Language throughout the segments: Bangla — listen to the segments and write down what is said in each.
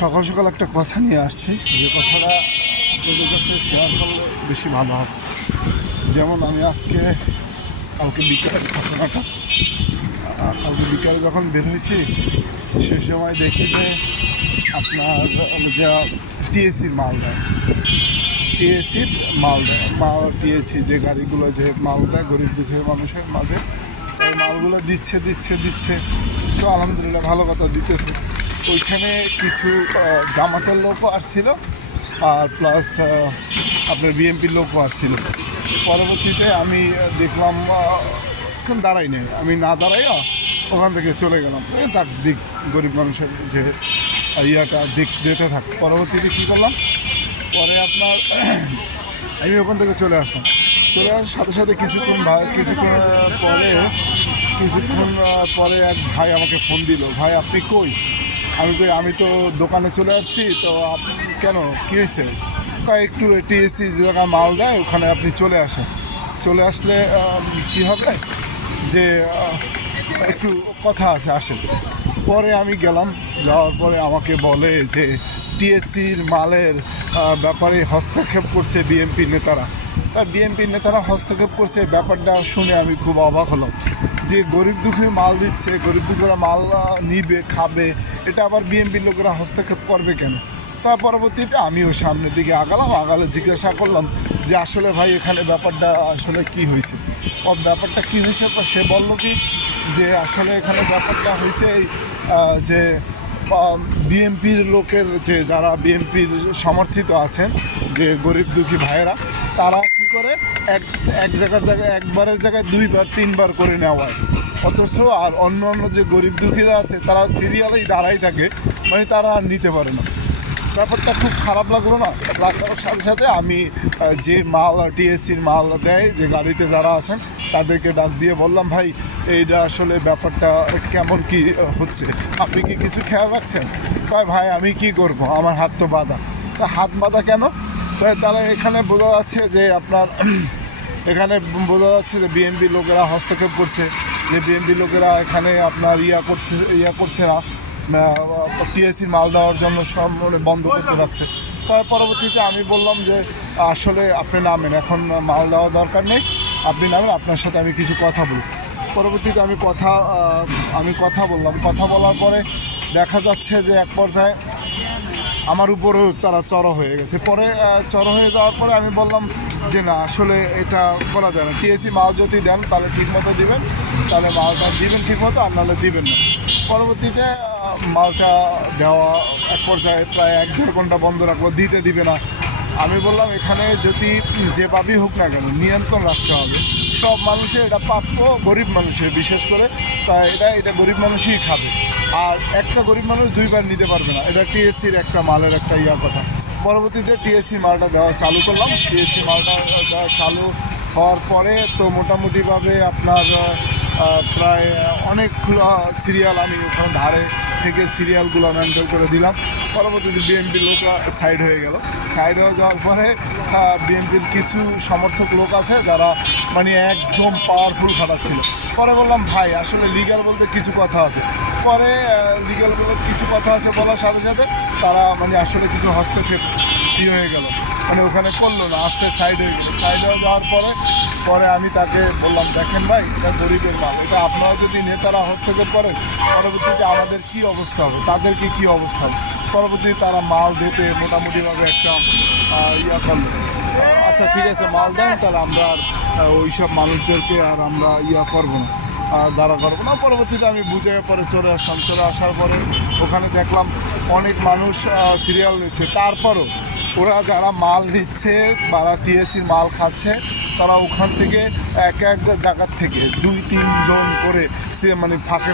সকাল সকাল একটা কথা নিয়ে আসছি, যে কথাটা আপনাদের কাছে শেয়ার করলে বেশি ভালো হবে। যেমন আমি কালকে বিকালের ঘটনাটা, কালকে বিকালে যখন বের হয়েছি সে সময় দেখি যে আপনার যে টিএসির মাল দেয়, টিএসির টিএসি যে গাড়িগুলো যে মাল দেয় গরিব দুঃখের মানুষের মাঝে, এই মালগুলো দিচ্ছে। তো আলহামদুলিল্লাহ ভালো কথা দিতেছে। ওইখানে কিছু জামাতের লোকও আসছিল, আর প্লাস আপনার বিএনপির লোকও আসছিল। পরবর্তীতে আমি দেখলাম দাঁড়াই নেই, আমি না দাঁড়াইয়া ওখান থেকে চলে গেলাম। দিক গরিব মানুষের যে দিক দিতে থাক। পরবর্তীতে কী করলাম, পরে আপনার আমি ওখান থেকে চলে আসার সাথে সাথে কিছুক্ষণ পরে এক ভাই আমাকে ফোন দিল, ভাই আপনি কই? আমি তো দোকানে চলে আসছি। তো কেন, কী হয়েছে? একটু টিএসসি যে জায়গায় মাল দেয় ওখানে আপনি চলে আসলে কি হবে যে একটু কথা আছে, আসেন। পরে আমি গেলাম, যাওয়ার পরে আমাকে বলে যে টিএসসির মালের ব্যাপারে হস্তক্ষেপ করছে বিএনপি নেতারা। বিএনপির নেতারা হস্তক্ষেপ করছে, ব্যাপারটা শুনে আমি খুব অবাক হলাম যে গরিব দুঃখী মাল দিচ্ছে, গরিব দুঃখীরা মাল নিবে খাবে, এটা আবার বিএনপির লোকেরা হস্তক্ষেপ করবে কেন? তার পরবর্তীতে আমিও সামনের দিকে আগালে জিজ্ঞাসা করলাম যে আসলে ভাই এখানে ব্যাপারটা আসলে কি হয়েছে। ব্যাপারটা কি হয়েছে, সে বলল কি যে আসলে এখানে ব্যাপারটা হয়েছে যে বিএনপির লোকের যে যারা বিএনপির সমর্থিত আছেন, যে গরিব দুঃখী ভাইয়েরা, তারা কি করে এক জায়গায় একবারের জায়গায় দুইবার তিনবার করে নেওয়া হয়। অথচ আর অন্য যে গরিব দুঃখীরা আছে তারা সিরিয়ালেই দাঁড়াই থাকে, মানে তারা আর নিতে পারে না। ব্যাপারটা খুব খারাপ লাগলো না? লাগার সাথে সাথে আমি যে মাল টিএসসির মাল দেয় যে গাড়িতে যারা আছেন তাদেরকে ডাক দিয়ে বললাম, ভাই এইটা আসলে ব্যাপারটা কেমন কি হচ্ছে, আপনি কি কিছু খেয়াল রাখছেন? ভাই আমি কি করব, আমার হাত তো বাঁধা। হাত বাঁধা কেন? তাহলে এখানে বোঝা যাচ্ছে যে বিএনপি লোকেরা হস্তক্ষেপ করছে, যে বিএনপি লোকেরা এখানে আপনার করছে না, টিএসসির মাল দেওয়ার জন্য সব বন্ধ করতে রাখছে। তার পরবর্তীতে আমি বললাম যে আসলে আপনি নামেন, এখন মাল দেওয়া দরকার নেই, আপনি নামেন, আপনার সাথে আমি কিছু কথা বলি। পরবর্তীতে আমি কথা বললাম। কথা বলার পরে দেখা যাচ্ছে যে এক পর্যায়ে আমার উপরেও তারা চড়ো হয়ে গেছে। পরে চড়ো হয়ে যাওয়ার পরে আমি বললাম যে না, আসলে এটা করা যায় না। টিএসসি মাল যদি দেন তাহলে ঠিকমতো দিবেন, তাহলে মালটা দিবেন ঠিকমতো, আর নাহলে দিবেন না। পরবর্তীতে মালটা দেওয়া এক পর্যায়ে প্রায় 1-1.5 ঘন্টা বন্ধ রাখলো, দিবে না। আমি বললাম এখানে যদি যেভাবেই হোক না কেন নিয়ন্ত্রণ রাখতে হবে। সব মানুষের এটা প্রাপ্য, গরিব মানুষের বিশেষ করে, তাই এটা গরিব মানুষই খাবে। আর একটা গরিব মানুষ দুইবার নিতে পারবে না, এটা টিএসসির একটা মালের একটা কথা। পরবর্তীতে টিএসসি মালটা দেওয়া চালু করলাম। টিএসসি মালটা দেওয়া চালু হওয়ার পরে তো মোটামুটিভাবে আপনার প্রায় অনেকগুলো সিরিয়াল আমি ওখানে ধারে থেকে সিরিয়ালগুলো মেনটেন করে দিলাম। পরবর্তীতে বিএনপির লোকরা সাইড হয়ে যাওয়ার পরে বিএনপির কিছু সমর্থক লোক আছে যারা মানে একদম পাওয়ারফুল খাটাচ্ছিল। পরে বললাম ভাই আসলে লিগ্যাল বলতে কিছু কথা আছে। পরে লিগ্যাল বলতে কিছু কথা আছে বলার সাথে সাথে তারা মানে আসলে কিছু হস্তক্ষেপ হয়ে গেল, মানে ওখানে করলো না, আস্তে সাইড হয়ে যাওয়ার পরে আমি তাকে বললাম, দেখেন ভাই এটা গরিবের মাল, এটা আপনারা যদি নেতারা হস্তক্ষেপ করেন পরবর্তীতে আমাদের কী অবস্থা হবে, তাদেরকে কী অবস্থা হবে। পরবর্তীতে তারা মাল দিতে মোটামুটিভাবে একটা করলো। আচ্ছা ঠিক আছে, মাল দেন, তাহলে আমরা আর ওই সব মানুষদেরকে আর আমরা করবো না, দাঁড়া করবো না। পরবর্তীতে আমি বুঝে পরে চলে আসার পরে ওখানে দেখলাম অনেক মানুষ সিরিয়াল নিচ্ছে। তারপরও ওরা যারা মাল নিচ্ছে, যারা টিএসসির মাল খাচ্ছে, তারা ওখান থেকে এক জায়গার থেকে 2-3 জন করে সে মানে ফাঁকে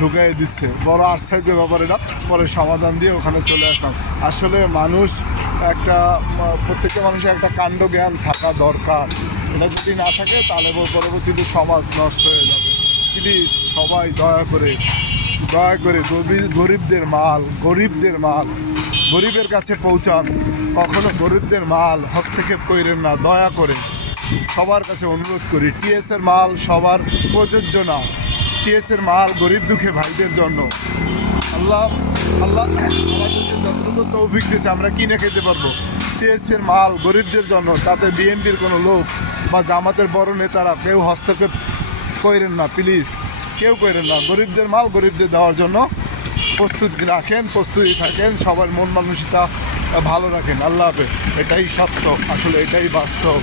ঢুকিয়ে দিচ্ছে। বড় আশ্চর্য ব্যাপার এটা। পরে সমাধান দিয়ে ওখানে চলে আসলাম। আসলে প্রত্যেকটা মানুষের একটা কাণ্ড জ্ঞান থাকা দরকার। এটা যদি না থাকে তাহলে পরবর্তীতে সমাজ নষ্ট হয়ে যাবে। প্লিজ সবাই দয়া করে গরিবদের মাল গরিবের কাছে পৌঁছান। কখনো গরিবদের মাল হস্তক্ষেপ করেন না, দয়া করে সবার কাছে অনুরোধ করি। টিএসের মাল সবার প্রযোজ্য না, টিএসের মাল গরিব দুঃখী ভাইদের জন্য। আল্লাহ আল্লাহ আমাদের যতটুকু তৌফিক দিয়েছে আমরা কিনে খেতে পারবো। টিএসসির মাল গরিবদের জন্য, তাতে বিএনপির কোনো লোক বা জামাতের বড় নেতারা কেউ হস্তক্ষেপ করেন না, প্লিজ কেউ করেন না। গরিবদের মাল গরিবদের দেওয়ার জন্য প্রস্তুতি রাখেন, প্রস্তুতি থাকেন, সবার মন মানসিকতা ভালো রাখেন। আল্লাহ হাফেজ। এটাই সত্য, আসলে এটাই বাস্তব।